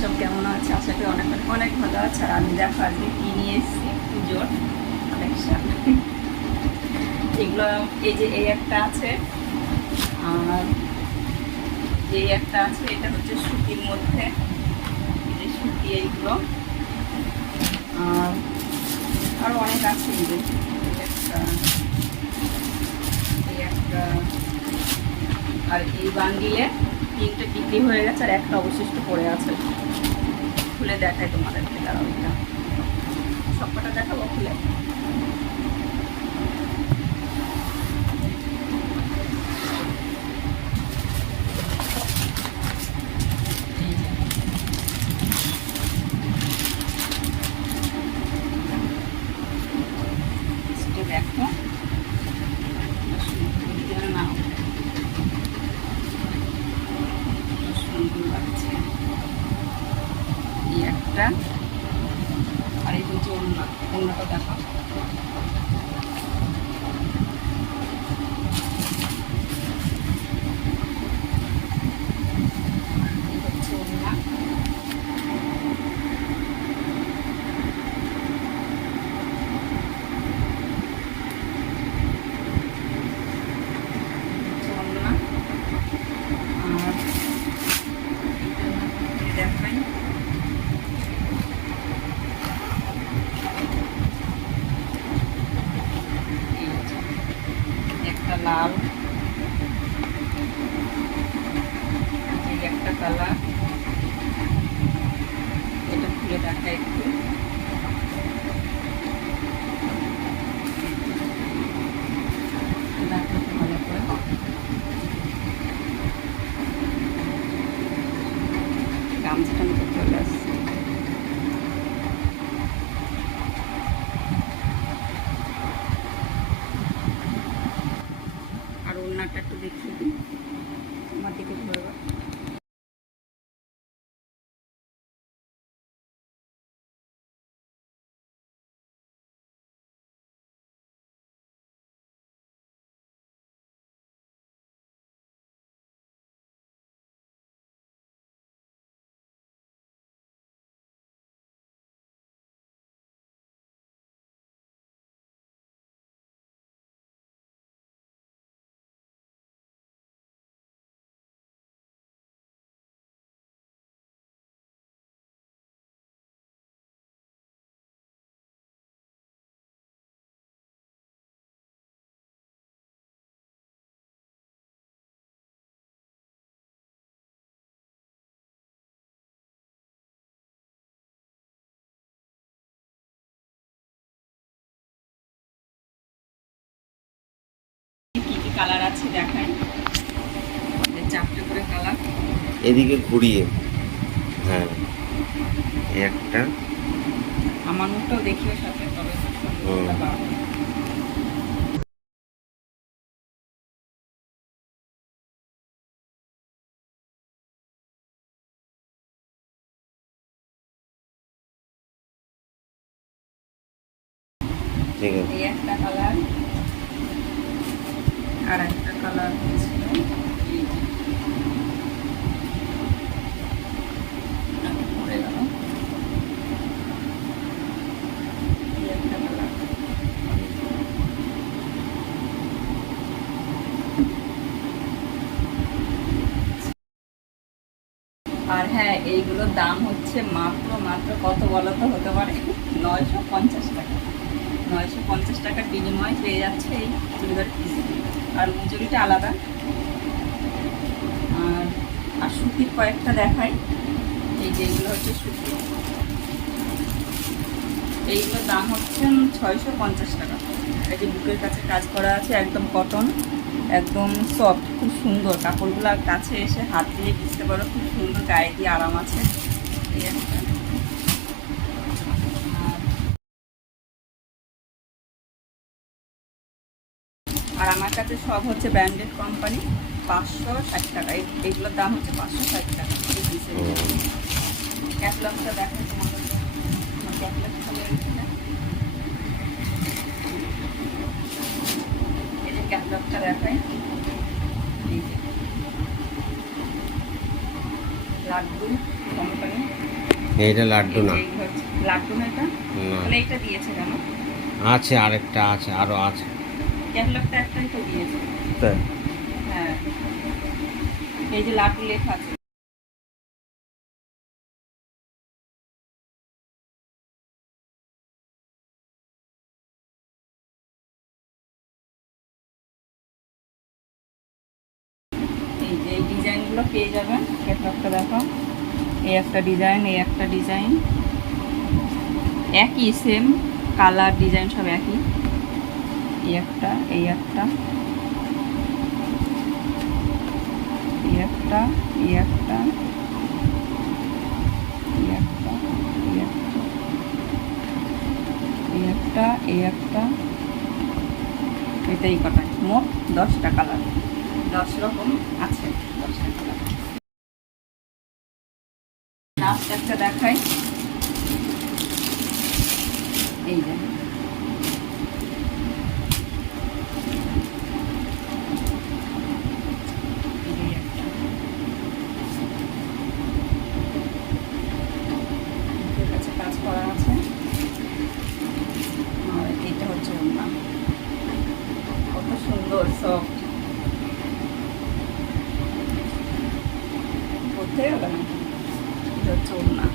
সব কেমন আছে? আশা করি অনেক অনেক অনেক ভালো আছে। আর আমি দেখো আজকে কি নিয়ে এসেছি পুজোর কালেকশন। এগুলো এই যে এই একটা আছে, আর যে একটা আছে এটা হচ্ছে সুতির মধ্যে, এই যে সুতি এইগুলো, আর আরও অনেক আছে। এই যে একটা, এই একটা, আর এই বান্ডিলে তিনটে বিক্রি হয়ে গেছে আর একটা অবশিষ্ট পড়ে আছে। খুলে দেখাই তোমাদেরকে, দাঁড়াও এটা সবকটা দেখাবো খুলে। দেখো নাও, সুন্দর লাগছে। এই একটা, আর এই হচ্ছে অন্যটা দেখো, এই হচ্ছে অন্য। দেখাই একটা লাল, এই একটা কালার, এটা খুলে দেখাই একটু। ভালো করে গামছাটা নিতে চলে আসছে। আর ওড়নাটা একটু দেখিয়ে দিই, আমার দিকে ধরবা। কি কি কালার আছে দেখাই, চারটে করে কালার। এদিকে ঘুরিয়ে, হ্যাঁ একটা, আমার মুখটাও দেখিও সাথে, তবে ঠিক আছে। এই একটা কালার, আর একটা কালার ছিল পড়ে গেল, এই একটা কালার। আর হ্যাঁ, এইগুলোর দাম হচ্ছে মাত্র মাত্র কত বলো তো, হতে পারে 950 টাকা। 950 টাকার বিনিময় পেয়ে যাচ্ছে এই চুড়িদার পিস, আর মজুরিটা আলাদা। আর সুতির কয়েকটা দেখাই, এই যে এগুলো হচ্ছে সুতি, এইগুলোর দাম হচ্ছে 650 টাকা। এই যে বুকের কাছে কাজ করা আছে, একদম কটন, একদম সফট, খুব সুন্দর কাপড়গুলো। কাছে এসে হাত দিয়ে বুঝতে পারো, খুব সুন্দর, গায়ে দিয়ে আরাম আছে। এই একটা, আর আমার কাছে সব হচ্ছে ব্র্যান্ডেড কোম্পানি। 560 টাকা, এইগুলোর দাম হচ্ছে 560 টাকা। ক্যাটলগটা দেখেন তোমাদের, আমার ক্যাটলগ খুলে রেখেছে, এই যে ক্যাটলগটা দেখাই, এই যে লাড্ডু কোম্পানি। এটা লাড্ডু না, লাড্ডু না এটা? না তাহলে এটা দিয়েছে কেন? আছে আরেকটা আছে, আরো আছে। ক্যাটালগটা একটাই তো দিয়েছে। তাই? হ্যাঁ, এই যে লাড্ডু লেখা আছে। এই যে এই ডিজাইনগুলো পেয়ে যাবেন, ক্যাটালগটা দেখো। এই একটা ডিজাইন, এই একটা ডিজাইন, একই সেম কালার ডিজাইন সব একই। এই একটা, এই একটা, এই একটা, এই একটা, এই একটা, এই একটা, এই একটা, এই একটা, এটাই কটা, মোট 10টা কালার, 10 রকম আছে, 10টা কালার। লাস্ট একটা দেখাই, এই যে এই একটা, এর কাছে কাজ করা আছে। আর এটা হচ্ছে ওড়না, কত সুন্দর সফট, বলতে গেল না, এটা হচ্ছে ওড়না।